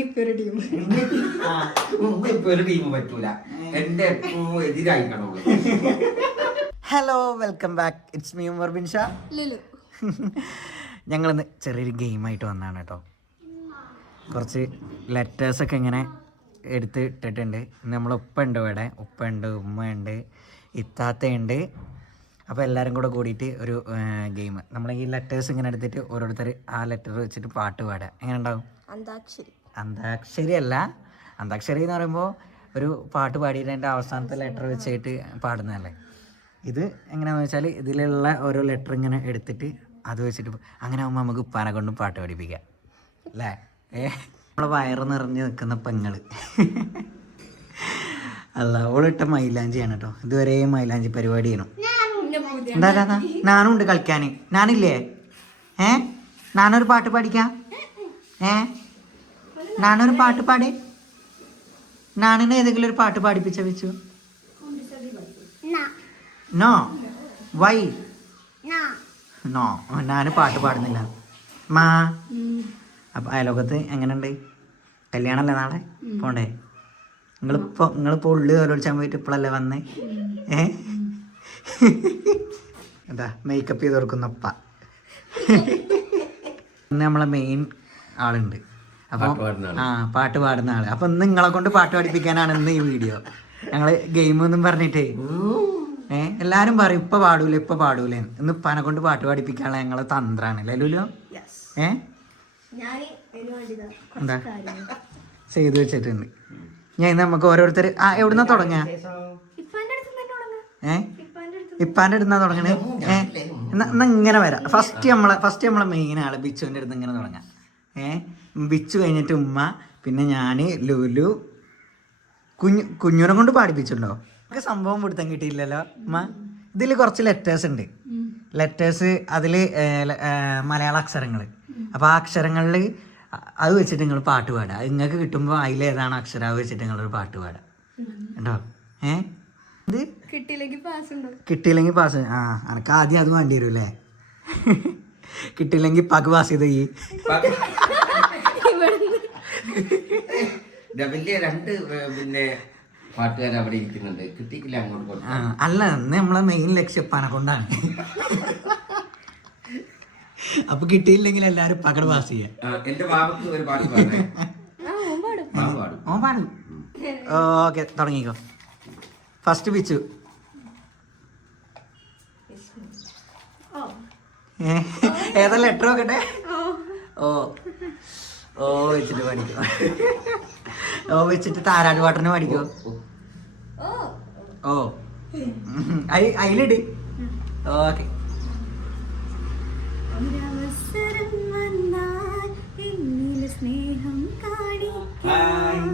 ഇപ്പൊ ഒരു ടീം പറ്റൂല. എന്റെ എപ്പോഴും എതിരായിക്കണുള്ളൂ hello welcome back it's me Umar Binsha Shah. Lulu. ഞങ്ങളിന്ന് ചെറിയൊരു ഗെയിമായിട്ട് വന്നതാണ് കേട്ടോ. കുറച്ച് ലെറ്റേഴ്സൊക്കെ ഇങ്ങനെ എടുത്ത് ഇട്ടിട്ടുണ്ട്. ഇന്ന് നമ്മൾ ഉപ്പ ഉണ്ട് ഇവിടെ. ഉപ്പ ഉണ്ട് ഉമ്മ ഉണ്ട് ഇത്താത്തയുണ്ട്. അപ്പോൾ എല്ലാവരും കൂടെ കൂടിയിട്ട് ഒരു ഗെയിം നമ്മൾ ഈ ലെറ്റേഴ്സ് ഇങ്ങനെ എടുത്തിട്ട് ഓരോരുത്തർ ആ ലെറ്റർ വെച്ചിട്ട് പാട്ട് പാടുക. എങ്ങനെ ഉണ്ടാവും? അന്താക്ഷരി. അന്താക്ഷരി അല്ല അന്താക്ഷരി എന്ന് പറയുമ്പോൾ ഒരു പാട്ട് പാടിയിട്ട് അതിന്റെ അവസാനത്തെ ലെറ്റർ വെച്ചിട്ട് പാടുന്നതല്ലേ? ഇത് എങ്ങനെയാണെന്ന് വെച്ചാൽ ഇതിലുള്ള ഓരോ ലെറ്റർ ഇങ്ങനെ എടുത്തിട്ട് അത് വെച്ചിട്ട് അങ്ങനെ ആകുമ്പോൾ നമുക്ക് ഉപ്പാനെ കൊണ്ടും പാട്ട് പഠിപ്പിക്കാം. അല്ലേ? ഏ? നമ്മളെ വയറ് നിറഞ്ഞ് നിൽക്കുന്ന പെങ്ങൾ അല്ല ഓളിട്ട മൈലാഞ്ചിയാണ് കേട്ടോ ഇതുവരെ മൈലാഞ്ചി പരിപാടി ചെയ്യണം. എന്താ നാനും ഉണ്ട് കളിക്കാൻ ഞാനില്ലേ ഏ? നാനൊരു പാട്ട് പാടിക്കാം. ഏ? നാനൊരു പാട്ട് പാടി. നാണിനെ ഏതെങ്കിലും ഒരു പാട്ട് പാടിപ്പിച്ച വെച്ചു. നോ. വൈ. നോ. ഞാൻ പാട്ട് പാടുന്നില്ല. മാ. അപ്പൊ അയലോകത്ത് എങ്ങനെയുണ്ട്? കല്യാണമല്ലേ നാളെ? പോണ്ടേ. നിങ്ങളിപ്പോ നിങ്ങളിപ്പോ ഉള്ളു ഓലോടിച്ചാൻ പോയിട്ട് ഇപ്പോഴല്ലേ വന്നേ? ഏ? എന്താ മേക്കപ്പ് ചെയ്ത് കൊടുക്കുന്നപ്പ നമ്മളെ മെയിൻ ആളുണ്ട്. അപ്പൊ പാട്ട് പാടുന്ന ആൾ. ആ പാട്ട് പാടുന്ന ആൾ അപ്പൊ ഇന്ന് നിങ്ങളെ കൊണ്ട് പാട്ട് പാടിപ്പിക്കാനാണ് ഇന്ന് ഈ വീഡിയോ. ഞങ്ങൾ ഗെയിം ഒന്നും പറഞ്ഞിട്ടേ. ഏ എല്ലാരും പറയും ഇപ്പൊ പാടൂല ഇപ്പൊ പാടൂല. ഇന്ന് ഇപ്പനെ കൊണ്ട് പാട്ട് പാടിപ്പിക്കാനുള്ള ഞങ്ങളെ തന്ത്രാണ്. അല്ലേ ലുലു? ഏ? എന്താ? ചെയ്തു വെച്ചിട്ടുണ്ട്. ഞാൻ ഇന്ന് നമുക്ക് ഓരോരുത്തർ ആ എവിടുന്നാ തുടങ്ങാ? ഏ? ഇപ്പാന്റെ അടുത്ത് തുടങ്ങണേ? ഏ? എന്നാ എന്നാ ഇങ്ങനെ വരാം. ഫസ്റ്റ് നമ്മളെ ഫസ്റ്റ് നമ്മളെ മെയിൻ ആൾ ബിച്ചുവിന്റെ അടുത്ത് ഇങ്ങനെ തുടങ്ങാം. ഏ? ബിച്ചു കഴിഞ്ഞിട്ട് ഉമ്മ പിന്നെ ഞാൻ ലുലു കുഞ്ഞു കുഞ്ഞുനെ കൊണ്ട് പാടിപ്പിച്ചിട്ടുണ്ടോ? നമുക്ക് സംഭവം പിടുത്തം കിട്ടിയില്ലല്ലോ. ഉമ്മ ഇതിൽ കുറച്ച് ലെറ്റേഴ്സ് ഉണ്ട്. ലെറ്റേഴ്സ് അതിൽ മലയാള അക്ഷരങ്ങൾ അപ്പോൾ ആ അക്ഷരങ്ങളിൽ അത് വെച്ചിട്ട് നിങ്ങൾ പാട്ട് പാടുക. നിങ്ങൾക്ക് കിട്ടുമ്പോൾ അതിലേതാണ് അക്ഷരം? അത് വെച്ചിട്ട് നിങ്ങളൊരു പാട്ട് പാടുക. ഉണ്ടോ ഏ? ഇത്? കിട്ടിയില്ലെങ്കിൽ പാസ് ഉണ്ടോ? കിട്ടിയില്ലെങ്കിൽ പാസ് ആ അനക്ക് ആദ്യം അത് വേണ്ടി വരും അല്ലേ കിട്ടിയില്ലെങ്കിൽ പക് പാസ് ചെയ്ത് ഈ? വലിയ രണ്ട് പിന്നെ പാട്ടുകാർ അവിടെ ഇരിക്കുന്നുണ്ട്. കിട്ടിയില്ല അങ്ങോട്ട് അല്ല നമ്മളെ മെയിൻ ലക്ഷ്യം പന കൊണ്ടാണ്. അപ്പൊ കിട്ടിയില്ലെങ്കിൽ എല്ലാരും പകട് പാസ് ചെയ്യാം. എന്റെ ബാബക്ക് ഒരു പാട്ട് പാടേ. ഓൻ പാടും. ഓക്കെ തുടങ്ങിക്കോ. ഫസ്റ്റ് പിച്ചു ഏതാ ലെറ്റർ നോക്കട്ടെ? ഓ. ഓ വെച്ചിട്ട് പഠിക്കോ. ഓ വെച്ചിട്ട് താരാട്ട് പാട്ടിന് പഠിക്കോ. ഓ. അയിലിട്. ഓക്കെ. സ്നേഹം കാണിക്കാം.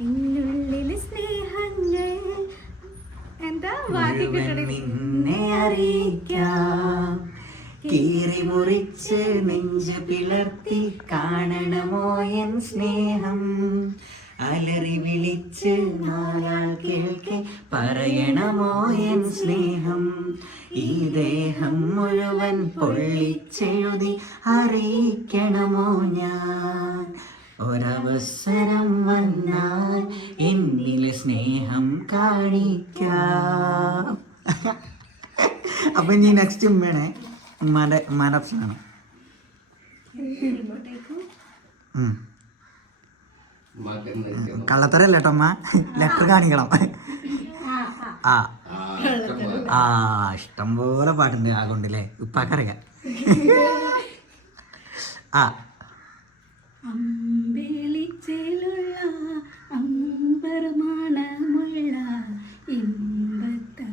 എന്നുള്ളിലെ സ്നേഹങ്ങൾ എന്താ വാക്കി നിന്നെ അറിയിക്കാം. കീറി മുറിച്ച് നെഞ്ച് പിളർത്തി സ്നേഹം. അലറി വിളിച്ച് നാലാൾ കേൾക്കെ പറയണമോ എൻ സ്നേഹം? ഈ ദേഹം മുഴുവൻ പൊള്ളിച്ചെഴുതി അറിയിക്കണമോ ഞാൻ? ഒരവസരം വന്നാൽ എന്നിലെ സ്നേഹം കാണിക്കാം. അപ്പൊ ഇനി നെക്സ്റ്റ് വേണേ. മര ഓപ്ഷനാണ് ഉം. കള്ളത്തരല്ല കേട്ടോ ലെറ്റർ കാണിക്കണം. ആ. ആ, ഇഷ്ടം പോലെ പാട്ടുണ്ട് ആ കൊണ്ടല്ലേ. ഉപ്പാക്കറിയാം ആ. അമ്പർമാണമുള്ള ഇമ്പത്തരുണിയാൽ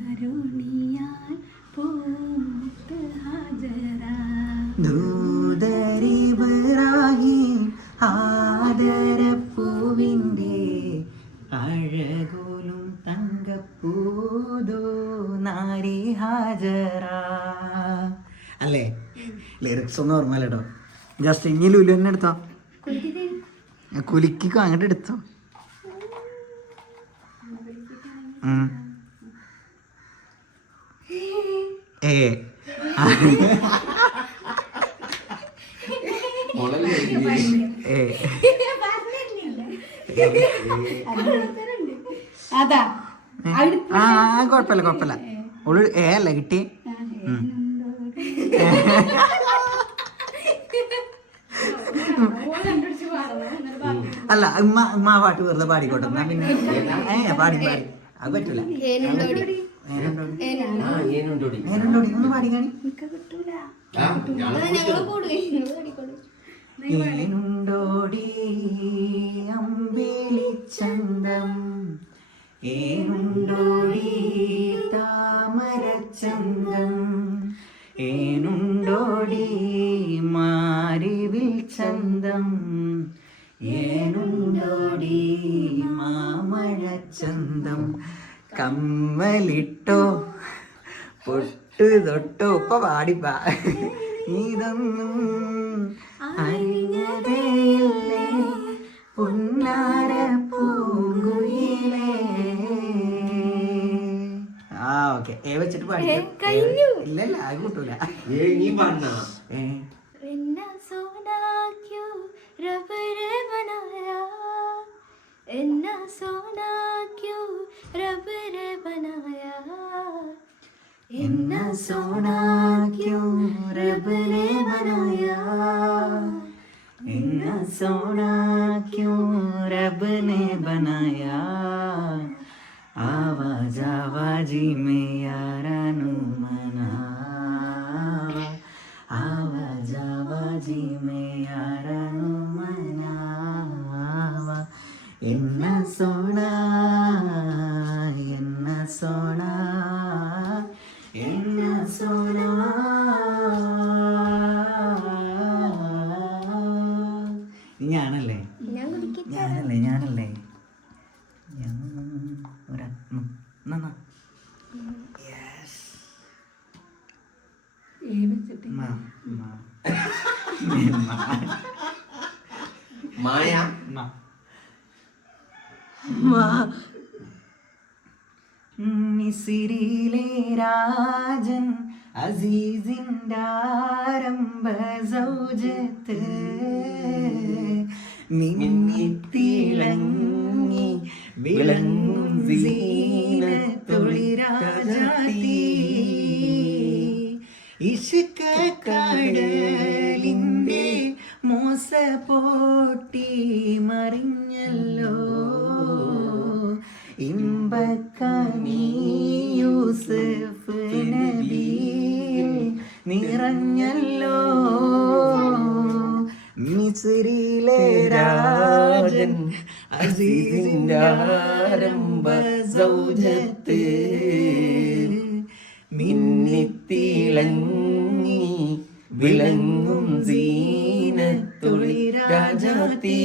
തങ്കപ്പൂതോ നാരി ഹാജറ അല്ലേ? ലിറിക്സ് ഒന്നും ഓർമ്മല്ല കേട്ടോ ജസ്റ്റ് ഇനി ലുലു തന്നെ എടുത്തോ. കുലുക്കിക്കോ അങ്ങോട്ട് എടുത്തോ. ഏ. അതാ. ആ ആ, കുഴപ്പമില്ല കുഴപ്പമില്ല. ഓൾ ഏ അല്ല കിട്ടി അല്ല ഉമ്മ ഉമ്മ ആ പാട്ട് വെറുതെ പാടിക്കോട്ടെ. ഞാൻ പിന്നെ ഏ പാടി പാടി. അത് പറ്റൂല. ഏനുണ്ടോടി? ആ ഏനുണ്ടോടി ഏനുണ്ടോടി? ഒന്ന് പാടി കാണി. എനിക്ക് കിട്ടൂല. ആ ഞങ്ങൾ ഏനുണ്ടോടി അമ്പിളി ചന്തം ഏനുണ്ടോടി താമരച്ചന്തം ഏനുണ്ടോടി മാരിവിൽ ചന്തം? ഏനുണ്ടോടി മാമഴച്ചന്തം? കമ്മലിട്ടോ പൊട്ടു തൊട്ടോ? ഇപ്പൊ പാടിപ്പാ. ഇതൊന്നും അറിഞ്ഞതേയില്ലേ പൊന്നാര പൂങ്കുയിലേ ഓക്കെ ഏ വെച്ചിട്ട് പാടി ഇല്ല ഇല്ല അത് കൂട്ടൂല ഏ നീ പാടുന്ന ഏ इन्ना सोना क्यों रब रे बनाया इन्ना सोना क्यों रब रे बनाया इन्ना सोना क्यों रब ने बनाया मजा बाजी में മായ. മിസിരിയിലെ രാജൻ അസീസിന്റെ ആരംഭ സൗജത്ത് മിന്നിത്തിളങ്ങി വിളങ്ങും സീന ഇഷ്ക കടലിന്റെ മോസ പോട്ടി മറിഞ്ഞല്ലോ. ഇമ്പക്കനീ യൂസഫ് നബിയിൽ നിറഞ്ഞല്ലോ. മിസ്രിയിലെ രാജൻ അസീസിന്റെ ആരംഭ സൗജത്ത്. മിന്നിത്തിളങ്ങി വിളങ്ങും സീനത്തൊളി രാജാത്തി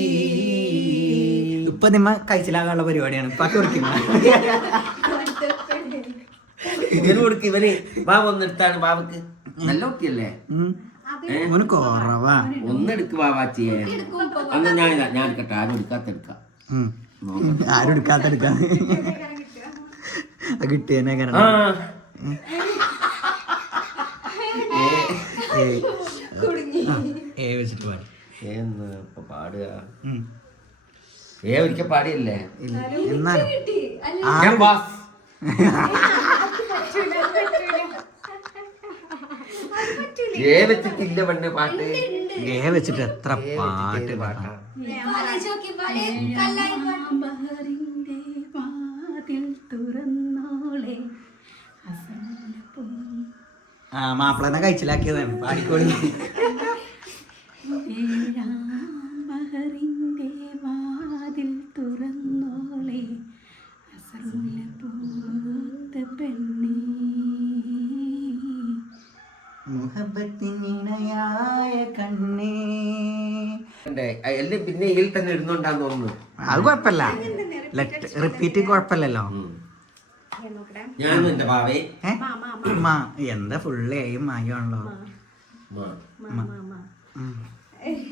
ഇപ്പൊ നിമ്മ കഴിച്ചിലാകാനുള്ള പരിപാടിയാണ്. ഇപ്പൊ കൊടുക്കുന്നത് ഇതിന് കൊടുക്ക ഇവന് ബാബ ഒന്നെടുത്താണ് ബാബക്ക്. നല്ല ഒക്കെയല്ലേ ഓന് കുറവാ. ഒന്നെടുക്ക് ബാബാച്ചിയെ. അന്ന് ഞാൻ ഇതാ, ഞാൻ എടുക്കട്ടെ. ആരും എടുക്കാത്ത എടുക്കാം. ആരും എടുക്കാത്ത എടുക്കാ കിട്ടിയെന്നെ ആ. ഏ വെച്ചിട്ട് പാടി. എന്ന് ഇപ്പൊ പാടുക. ഏ ഒരിക്കൽ പാടിയല്ലേ. എന്നാലും ഞാൻ പാസ്. ഏ വെച്ചിട്ടില്ല പണ്ട് പാട്ട്. ഏ വെച്ചിട്ട് എത്ര പാട്ട് പാട്ടാ? ആ മാപ്പിളനെ കഴിച്ചിലാക്കിയതാണ്. പാടിക്കോളി വാതിൽ തുറന്നോളെ മുഹബത്തിനിണയായ കണ്ണേ. എല്ലാം പിന്നെ ഇതിൽ തന്നെ ഇടുന്നുണ്ടാന്ന് തോന്നുന്നു. അത് കുഴപ്പമില്ല. റിപ്പീറ്റ് കുഴപ്പമില്ലല്ലോ. മാ എന്താ ഫുള്ള് ഏയും മായാണല്ലോ.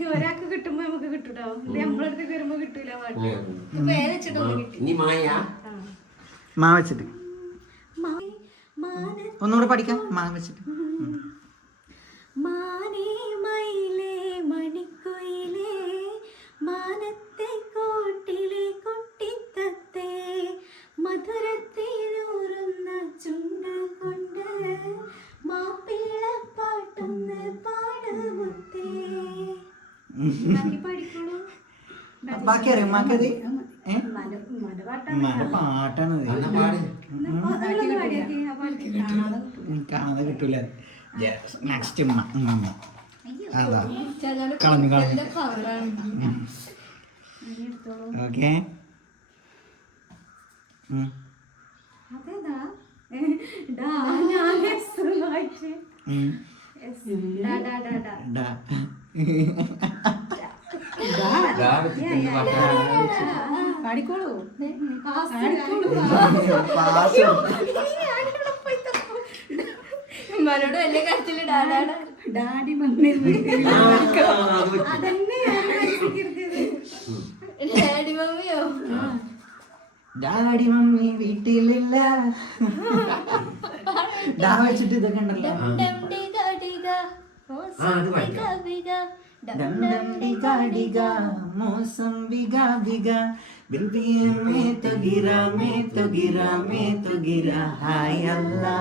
ഒരാൾക്ക് കിട്ടുമ്പോ നമുക്ക് കിട്ടൂട്ടോ? നമ്മളടുത്ത് കയറുമ്പോ വരുമ്പോ കിട്ടൂല മാ. വെച്ചിട്ട് ഒന്നുകൂടെ പഠിക്കാം. മാ വെച്ചിട്ട്. ഉം. മാനേ മയിലേ മണിക്കുയിലേ മാനത്തെ കോട്ടിലെ മധുരത്തിനൂറുന്ന ചുണ്ടുകൾ കൊണ്ട് മാപ്പിള പാടുമുത്തേ. കാണാതെ കിട്ടൂല. നെക്സ്റ്റ് അതാ. കളഞ്ഞു കളഞ്ഞു. ഓക്കേ പാടിക്കോളൂ. ഉമ്മാനോട് വലിയ ഡാഡി ആ, അത് വെച്ച്. അതന്നെ ഡാഡി മമ്മിയോ? ഡാഡി മമ്മി വീട്ടിലില്ല ഡാ വെച്ചിട്ട് ഇതൊക്കെ ഉണ്ടല്ലോ ഡം ഡിഗ ഡിഗ ഓ ആ, അത് പഠിക്കാം. ബിഗ ഡം ഡം ഡം ഡിഗ ഡിഗ मौसम बिगा बिगा बिल्बिए में तो गिरा में तो गिरा में तो गिरा हाय अल्लाह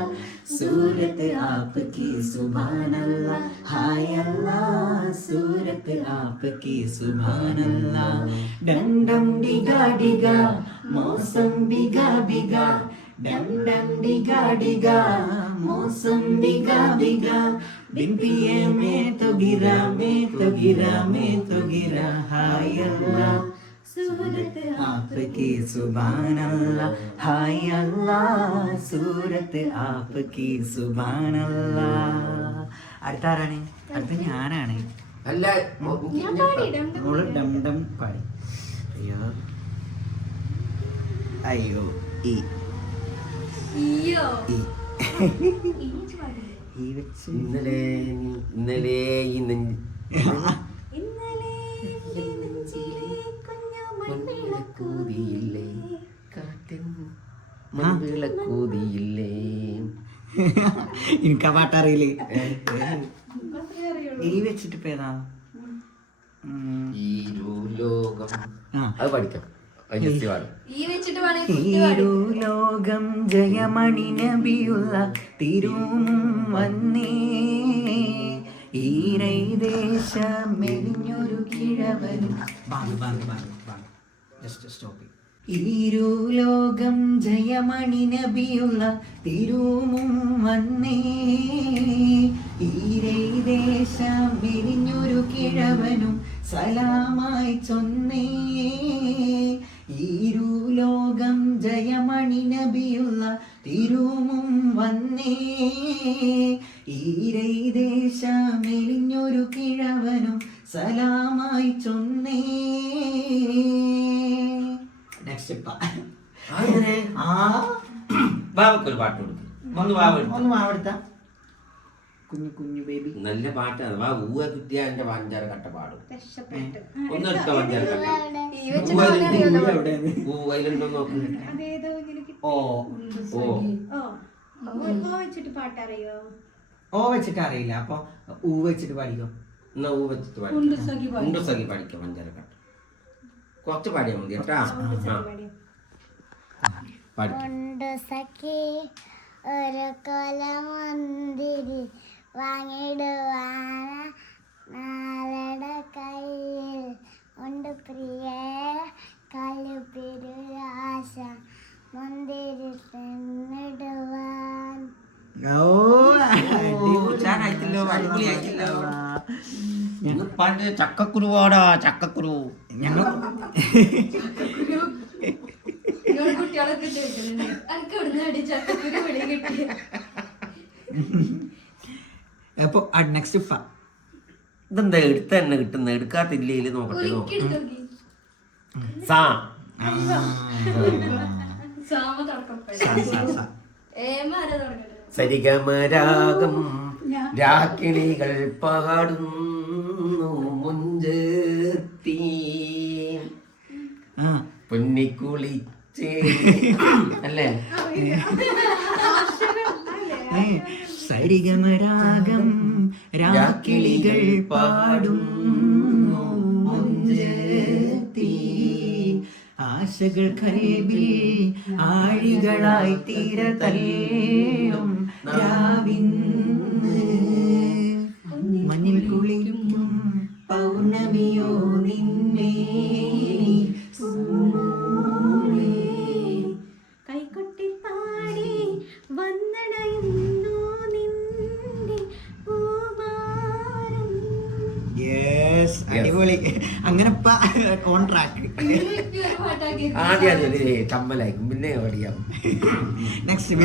सूरत आपकी सुभान अल्लाह हाय अल्लाह सूरत आपकी सुभान अल्लाह डम डम डिगा डिगा മോസം ബിഗ ബിഗ ഡം ഡം ബിഗ ഡിഗ മോസം ബിഗ ബിഗ ബിംബിയെ മേ തുകിര മേ തുകിര മേ തുകിര ഹായ് അല്ലാ സൂരത്ത് ആപ്കി സുബാനല്ല ഹായ് അല്ലാ സൂരത്ത് ആപ്കി സുബാനല്ല. അടുത്ത ഞാനാണ്. അല്ല ഡം ഡം പാടി. അയ്യോ. അയ്യോ ഈ. ഇന്നലെ ഇന്നലെ ഈ നെഞ്ച് മൺവിളക്കൂതിയില്ലേ? കാറ്റിൻ മൺവിളക്കൂതിയില്ലേ? എനിക്ക് ആ പാട്ടറിയില്ലേ ഈ വെച്ചിട്ട് ഇപ്പൊ ഈ ലോകം ആ. അത് പഠിക്കാം ലോകം ജയമണി നബിയുള്ള തിരും വന്നേ. ഈരൈ ദേശം മെലിഞ്ഞൊരു കിഴവൻ. ലോകം ജയമണി നബിയുള്ള തിരുമും വന്നേ. ഈരൈ ദേശം മെലിഞ്ഞൊരു കിഴവനും സലാമായി ചൊന്നേ. ഈരു ലോകം ജയമണി നബിയുള്ള തിരുമും വന്നേ. ഈരൈ ദേശമെലിഞ്ഞൊരു കിഴവനും സലാമായി ചൊന്നേ. നെക്സ്റ്റ് ആ. ബാബക്കൊരു പാട്ട് ഒന്ന്. ഒന്ന് മാവെടുത്ത കുഞ്ഞു കുഞ്ഞു ബേബി. നല്ല പാട്ടാണ്. വാ ഊവ കിട്ടിയ എന്റെ പഞ്ചാര കട്ട പാടും രക്ഷപ്പെട്ടു ഒന്ന് കട്ട ഓ വെച്ചിട്ട് പാട്ടറിയോ? ഓ വെച്ചിട്ട് അറിയില്ല. അപ്പൊ ഊ വെച്ചിട്ട് പാടിക്കോ? എന്നാ ഊ വെച്ചിട്ട് പാടിക്കാം? ഉണ്ടുസഖി പഠിക്കും പഞ്ചാര കട്ട. കുറച്ച് പാടിയാൽ മതി. കേട്ടാ ഒരു കൊലമന്തിരി വാങ്ങിടുവാന നാലട കയ്യിൽ. ഉണ്ട് പ്രിയ. കലുപിരുരാശ അടിപൊളിയായിട്ടല്ലോ. ഇന്ന് പണ്ട് ചക്കക്കുരുവാടാ ചക്കക്കുരു. ഞങ്ങൾ കുട്ടികളൊക്കെ എനിക്ക് ഇവിടുന്ന് അടി ചക്കക്കുരു ഇവിടെ കിട്ടി അപ്പൊ നെക്സ്റ്റ് ഇപ്പ. ഇതെന്താ എടുത്ത തന്നെ കിട്ടുന്ന? എടുക്കാത്തില്ലേ നോക്കട്ടെ സാ. സരിഗമരാഗം രാക്കിളികൾ പാടുന്നു മുഞ്ചേർത്തി ആ. പൊന്നിക്കുളിച്ചേ. അല്ലേ? സരിഗമരാഗം രാക്കിളികൾ മുഞ്ചെത്തി ആശകൾ കരേബിൽ ആഴികളായി തീര ഓടിയാവും നെക്സ്റ്റ്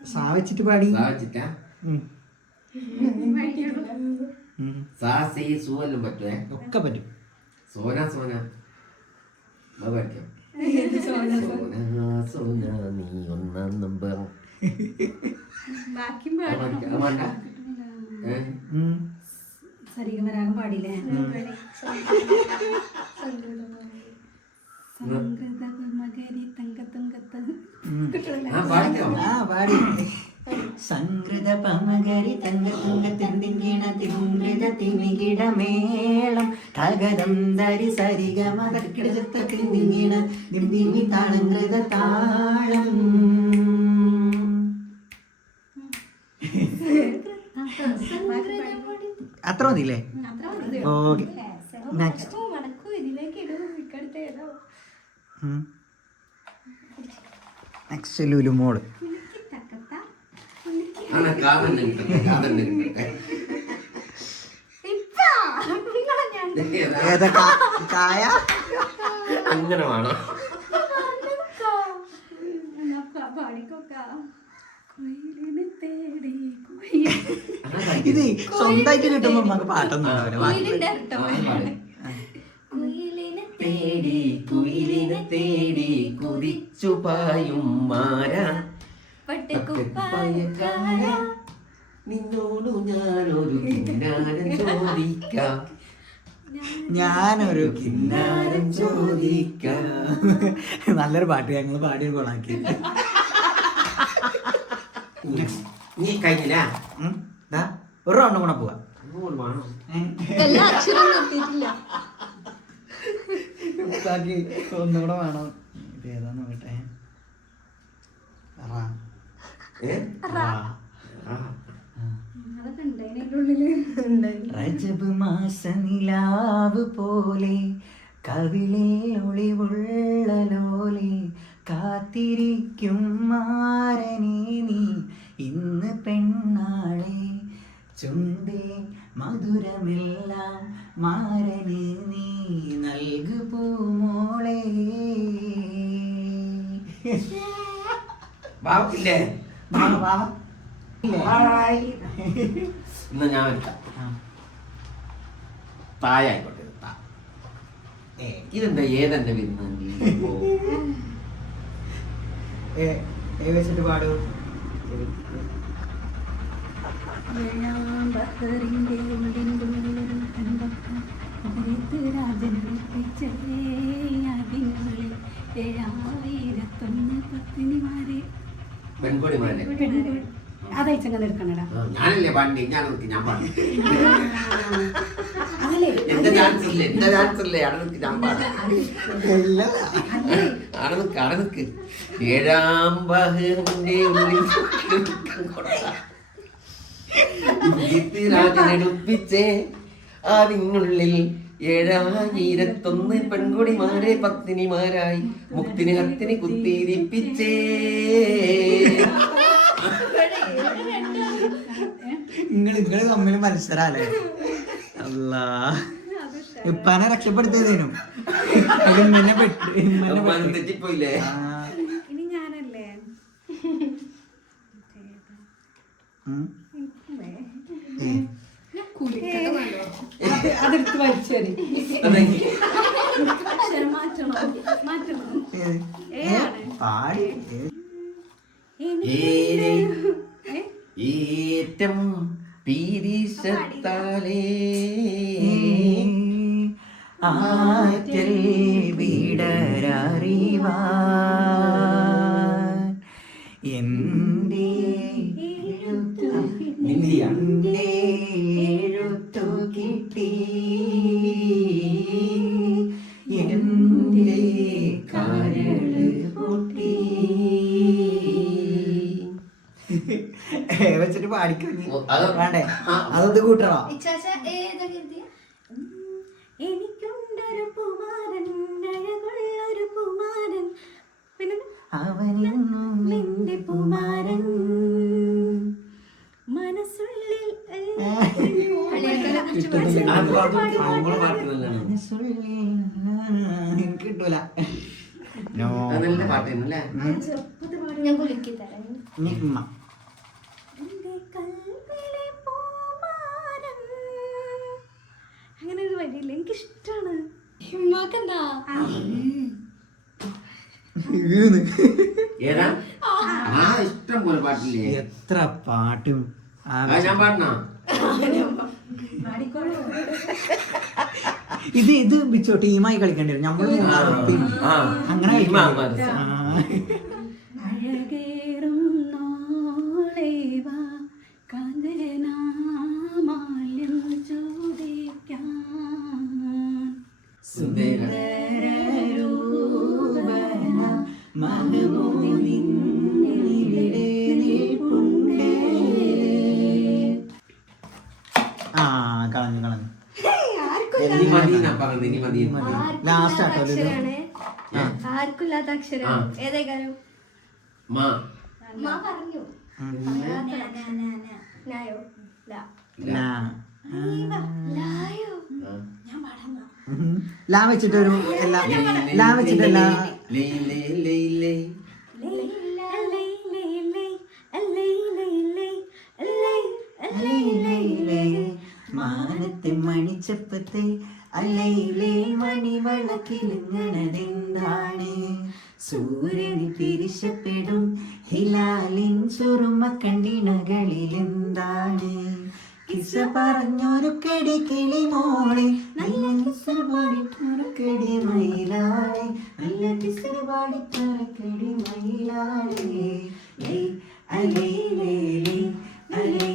സാ വെച്ചിട്ട് പാടി സാ വെച്ചിട്ടാ ഉം. പഠിക്കണോ ഉം. സാ സി സു എല്ലാം പറ്റുവേ? ഒക്കെ പറ്റും. സോന സോന. സോന നീ ഒന്നാം നമ്പർ ബാക്കി സരിഗമരാഗം പാടില്ലേ സംഗൃത മകരി തങ്ക തങ്കത്ത് ആ പാടി. സംഗൃത പമകരി തങ്ക തുങ്ക തിന്തിങ്കിണ തിങ്കൃത തിമികിട മേളം തകതം ധരി സരിഗ മതക്കിടത്ത താളങ്കൃത താളം അത്ര മതിയില്ലേ ഓക്കെ നെക്സ്റ്റ് നെക്സ്റ്റ് ലുലുമോൾ കാതന്നെ കിട്ടട്ടെ കാതന്നെ ഏതാ? കായ? അങ്ങനെ വേണം. ഇത് സ്വന്തമായിട്ട് കിട്ടുമ്പോ നമുക്ക് പാട്ടൊന്നും തേടി കുയിലിനെ തേടി കുതിച്ചു പായും മാരാ. പട്ടുകുപ്പായക്കാര നിന്നോടു ഞാനൊരു കിന്നാരം ചോദിക്കാം. ഞാനൊരു കിന്നാരം ചോദിക്കാം. നല്ലൊരു പാട്ട് ഞങ്ങൾ പാടി കൊളാക്കി. നീ കഴിഞ്ഞില്ല? ഒരു റൗണ്ട് കൂടെ പോവാ. ഒന്നുകൂടെ വേണം. ഏ? എല്ലാ അക്ഷരം നിർത്തിയിട്ടില്ല ബാക്കി ഒന്നും കൂടെ വേണം. ഇത് ഏതാന്ന് നോക്കട്ടെ? റജബ് മാസ നിലാവ് പോലെ കവിളിൽ ഒളിവുള്ള ലോലെ കാത്തിരിക്കും മാരനെ നീ. ഇന്ന് പെണ്ണാളെ ചുണ്ടേ മധുരമെല്ലാം മാരന് നീ നൽകു പൂമോളെ വാ. ഇന്ന് ഞാൻ എടുക്കാം. തായ ആയിക്കോട്ടെ താ. ഏ, ഇതെന്താ? ഏതെന്റെ വിരുന്ന്? വെച്ചിട്ട് പാടൂ. ബഹറിന്റെ ഉള്ളിന്റെ അതയച്ചങ്ങനെ എടുക്കണടാ. ഞാനല്ലേ പാണ്ടി ഞാൻ ഞാൻ പാടി അതല്ലേ? എന്റെ ഡാൻസ് ഇല്ലേ എന്റെ ഡാൻസ് ഇല്ലേ അവിടെ നിൽക്ക് ഞാൻ പാടാം ഇല്ല. അവിടെ നിൽക്ക് അവിടെ നിൽക്ക് ഏഴാം ബഹറിന്റെ ഉള്ളിൽ അതിനുള്ളിൽ ഏഴായിരത്തൊന്ന് പെൺകുടിമാരെ പത്തിനിമാരായി മുക്തിനി ഹത്തിനി കുത്തിരിപ്പിച്ചേ നിങ്ങൾ നിങ്ങൾ തമ്മിൽ മത്സരല്ലേ? അല്ല ഇപ്പാനെ രക്ഷപ്പെടുത്തേനും ഇമ്മനെ പെട്ട് ഇനി ഞാനല്ലേ. അതെടുത്ത് വലിച്ചേരി മാറ്റണം. പാടി? ഏറ്റം പീരിശത്താലേ. ആറ്റൽ എന്റെ എഴുത്തു കിട്ടി. വെച്ചിട്ട് പാടിക്കുന്നു ഓ, അത് വേണ്ടേ. അതത് കൂട്ടണോ? എനിക്കുണ്ടൊരു കുമാരൻ അഴകുള്ളൊരു കുമാരൻ അവനെന്നും നിന്റെ കുമാരൻ മനസ്സുള്ളിൽ കിട്ടൂല. നോ പാട്ട് അല്ലേ ഞാൻ കുലുക്കി തരാം ഇനി ഉമ്മ എന്റെ കൽവിലെ പൂമാരൻ. ഇഷ്ടാണ് എനിക്കിഷ്ടാണ്. ഏതാ? ആ. ഇഷ്ടം പോലെ പാട്ടില്ലേ? എത്ര പാട്ടും ഞാൻ പാടണോ ഇത് ഇത് ബിച്ചോ ടീമായി കളിക്കേണ്ടി വരും. നമ്മൾ മൂന്നാളും ആ അങ്ങനെ ആർക്കും ലാസ്റ്റ് ഇല്ലാത്ത ആട്ടോ ഇത്. അക്ഷരാണ് ആ. ആർക്കും ഇല്ലാത്ത അക്ഷരം. ഏതേക്കാരം മാ മാ പറഞ്ഞു. നായോ ലാ ലാ. ലായോ ഞാൻ ഉം. ലാ വെച്ചിട്ടൊരു എല്ലാ ലാ വെച്ചിട്ടല്ല ലേ, മാനത്തെ മണിച്ചപ്പത്തെ അല്ലയിലെ മണിവളക്കിലുങ്ങണതെന്താണ് സൂര്യന് പിരിശപ്പെടും ഹിലാലിൻ ചുറുമ കണ്ടിണകളിലെന്താണ്? കിസ പറഞ്ഞൊരു കടി കിളി മോളെ നല്ല കിസ പാടിട്ടൊരു കടി മയിലാളെ നല്ല കിസ പാടിട്ടൊരുക്കടി മയിലാളെ. ലേ അലേ അലൈ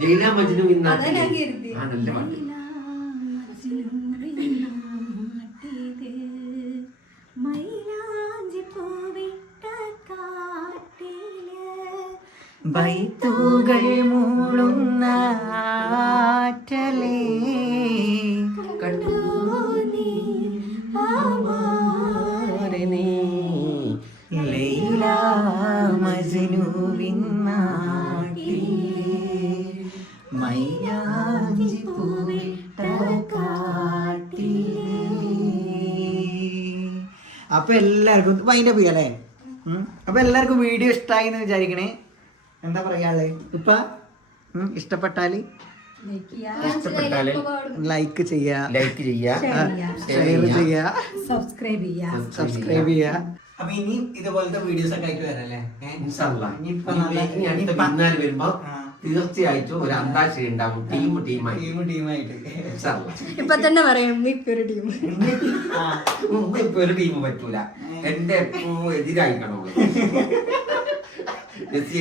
ലൈല മജ്നു ഇന്നാ അതാ ഞാൻ കരുതി. ആ നല്ല പാട്ട്. ബൈത്തുകൾ മൂളുന്ന ആറ്റലേ. കണ്ടു. നീ. ലൈല മജ്നുവിൻ നാട്ടിലേ മൈലാഞ്ചി പൂവിട്ട കാട്ടിലേ അപ്പൊ എല്ലാവർക്കും വൈൻഡ് അപ്പ് ചെയ്യാല്ലേ. അപ്പൊ എല്ലാവർക്കും വീഡിയോ ഇഷ്ടമായി എന്ന് വിചാരിക്കണേ. എന്താ പറയാളെ ഇപ്പൊ? ഇഷ്ടപ്പെട്ടാൽ? ഇഷ്ടപ്പെട്ടാൽ ലൈക്ക് ചെയ്യാ. ലൈക്ക് ചെയ്യാ. ഷെയർ ചെയ്യാ. സബ്സ്ക്രൈബ് ചെയ്യാ. സബ്സ്ക്രൈബ് ചെയ്യാ. അപ്പൊ ഇനിയും ഇതുപോലത്തെ വീഡിയോസ് ഒക്കെ ആയിട്ട് വരല്ലേ? ഇനി ഇനി പിന്നാലെ വരുമ്പോ തീർച്ചയായിട്ടും ഒരു അന്താക്ഷരി ഉണ്ടാവും. ടീം ടീമായി. ടീം ടീമായിട്ട്. ഇപ്പൊ തന്നെ പറയാം ഇപ്പൊ ഒരു ടീം. ഇപ്പൊ ഒരു ടീം പറ്റൂല. എന്റെ എപ്പോ എതിരായിക്കണം.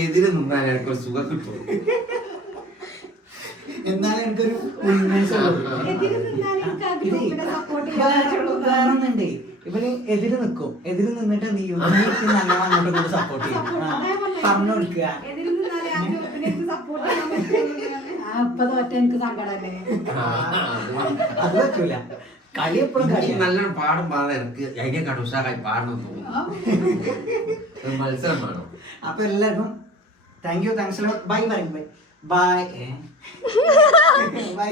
എതിര് നിന്നാൽ എനിക്ക് ഒരു സുഖം കിട്ടും എന്നാലും എനിക്കൊരു വേറൊന്നുണ്ട് ഇവർ എതിര് നിക്കും. എതിര് നിന്നിട്ട് നീ നല്ല അങ്ങോട്ട് കൂടെ സപ്പോർട്ട് ചെയ്യും. പറഞ്ഞു കൊടുക്കുക. എതിര് നിന്നാലേ ആ ഗ്രൂപ്പിനെ സപ്പോർട്ട് ചെയ്യാൻ പറ്റുള്ളൂ. അപ്പൊ തോറ്റ എനിക്ക് സങ്കടല്ലേ? ആ, അത് അത് പറ്റൂല. കളി എപ്പോഴും എനിക്ക് കളിയാണ് നല്ലോണം പാടും പാടാൻ എനിക്ക് അതിനേക്കാൾ ഉഷാറായി പാടണം തോന്നുന്നു. ഒരു മത്സരം വേണം അപ്പൊ എല്ലാവർക്കും താങ്ക് യു താങ്ക്സ് ബൈ പറയും ബൈ ബൈ ബൈ